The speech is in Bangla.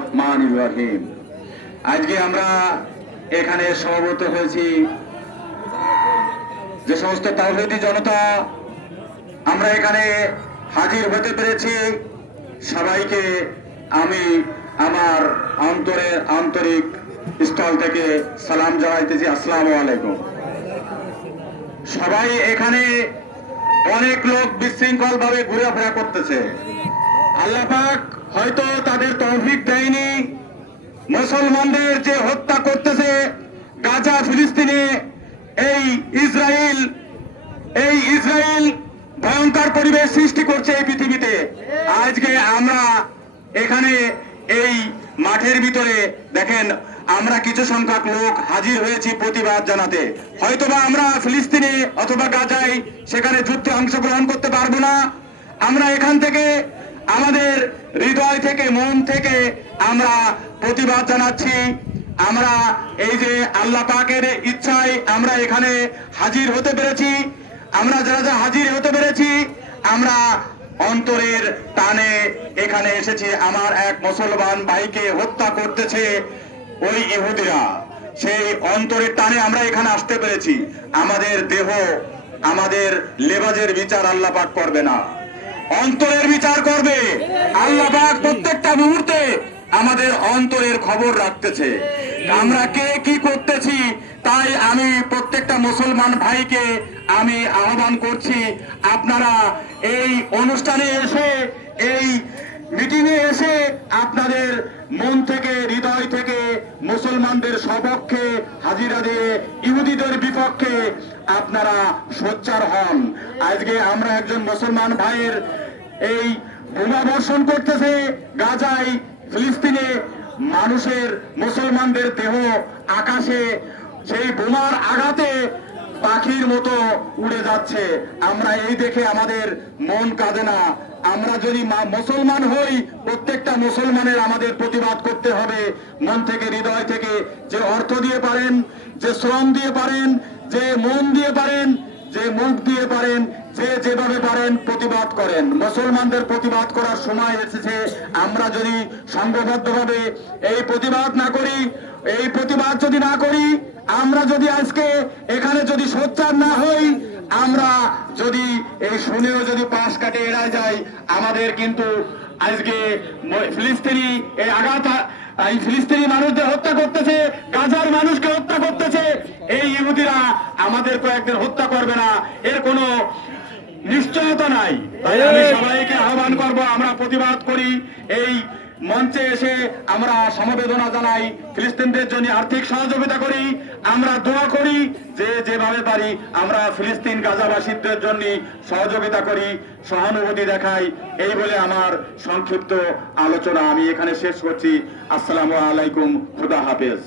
রহমানির রহিম। আজকে আমরা এখানে সমবেত হয়েছি যে সমস্ত তাওহীদি জনতা আমরা এখানে হাজির হতে পেরেছি, সবাইকে আমি আমার আন্তরিক স্থল থেকে সালাম জানাইতেছি, আসসালামু আলাইকুম। সবাই এখানে অনেক লোক বিশৃঙ্খল ভাবে ঘোরাফেরা করতেছে। আল্লাহ পাক হয়তো তাদের তৌফিক দেয়নি। মুসলমানদের যে হত্যা করতেছে গাজা ফিলিস্তিনে, এই ইসরায়েল ভয়ঙ্কর পরিবেশ সৃষ্টি করছে এই পৃথিবীতে। আজকে আমরা এখানে এই মাঠের ভিতরে দেখেন আমরা কিছু সংখ্যক লোক হাজির হয়েছি প্রতিবাদ জানাতে। হয়তোবা আমরা ফিলিস্তিনে অথবা গাজায় সেখানে যুদ্ধে অংশগ্রহণ করতে পারবো না। আমরা এখান থেকে আমাদের হৃদয় থেকে মন থেকে আমরা প্রতিবাদ জানাচ্ছি। আমরা এই যে আল্লাহ পাকের ইচ্ছায় আমরা এখানে হাজির হতে পেরেছি। আমরা যারা হাজির হতে পেরেছি আমরা অন্তরের টানে এখানে এসেছি। আমার এক মুসলমান ভাইকে হত্যা করতেছে ওই ইহুদিরা, সেই অন্তরের টানে আমরা এখানে আসতে পেরেছি। আমাদের দেহ আমাদের লেবাজের বিচার আল্লাহ পাক করবে না, অন্তরের বিচার করবে। আল্লাহ পাক প্রত্যেকটা মুহূর্তে আমাদের অন্তরের খবর রাখতেছে, আমরা কে কি করতেছি। তাই আমি প্রত্যেকটা মুসলমান ভাইকে আমি আহ্বান করছি, আপনারা এই অনুষ্ঠানে এসে এই মিটিংয়ে এসে আপনাদের মন থেকে হৃদয় থেকে মুসলমানদের সপক্ষে হাজিরা দিয়ে ইহুদিদের বিপক্ষে আপনারা সোচ্চার হন। আজকে আমরা একজন মুসলমান ভাইয়ের এই বোমা বর্ষণ করতেছে গাজায় ফিলিস্তিনে, মানুষের মুসলমানদের দেহ আকাশে সেই বোমার আঘাতে পাখির মতো উড়ে যাচ্ছে। আমরা এই দেখে আমাদের মন কাঁদে না। আমরা যদি মুসলমান হই, প্রত্যেকটা মুসলমানের আমাদের প্রতিবাদ করতে হবে মন থেকে হৃদয় থেকে। যে অর্থ দিয়ে পারেন, যে শ্রম দিয়ে পারেন, যে মন দিয়ে পারেন, যে মুখ দিয়ে পারেন, যে যেভাবে পারেন প্রতিবাদ করেন। মুসলমানদের প্রতিবাদ করার সময় এসেছে। আমরা যদি সংঘবদ্ধভাবে এই প্রতিবাদ না করি, এই প্রতিবাদ যদি না করি, আমরা যদি আজকে এখানে যদি সোচ্চার না হই, আমরা যদি এই শুনেও যদি পাশ কাটে এড়ায় যাই, আমাদের কিন্তু আজকে ফিলিস্তিনি এই আঘাত, এই ফিলিস্তিনি মানুষদের হত্যা করতেছে, গাজার মানুষকে হত্যা করতেছে এই ইহুদিরা, আমাদের কয়েকদিন হত্যা করবে না এর কোনো নিশ্চয়তা নাই। তাই আমি সবাইকে আহ্বান করব, আমরা প্রতিবাদ করি। এই মঞ্চে এসে আমরা সমবেদনা জানাই, ফিলিস্তিনদের জন্য আর্থিক সহযোগিতা করি, আমরা দোয়া করি, যে যেভাবে পারি আমরা ফিলিস্তিন গাজাবাসীদের জন্য সহযোগিতা করি, সহানুভূতি দেখাই। এই বলে আমার সংক্ষিপ্ত আলোচনা আমি এখানে শেষ করছি। আসসালামু আলাইকুম, খুদা হাফেজ।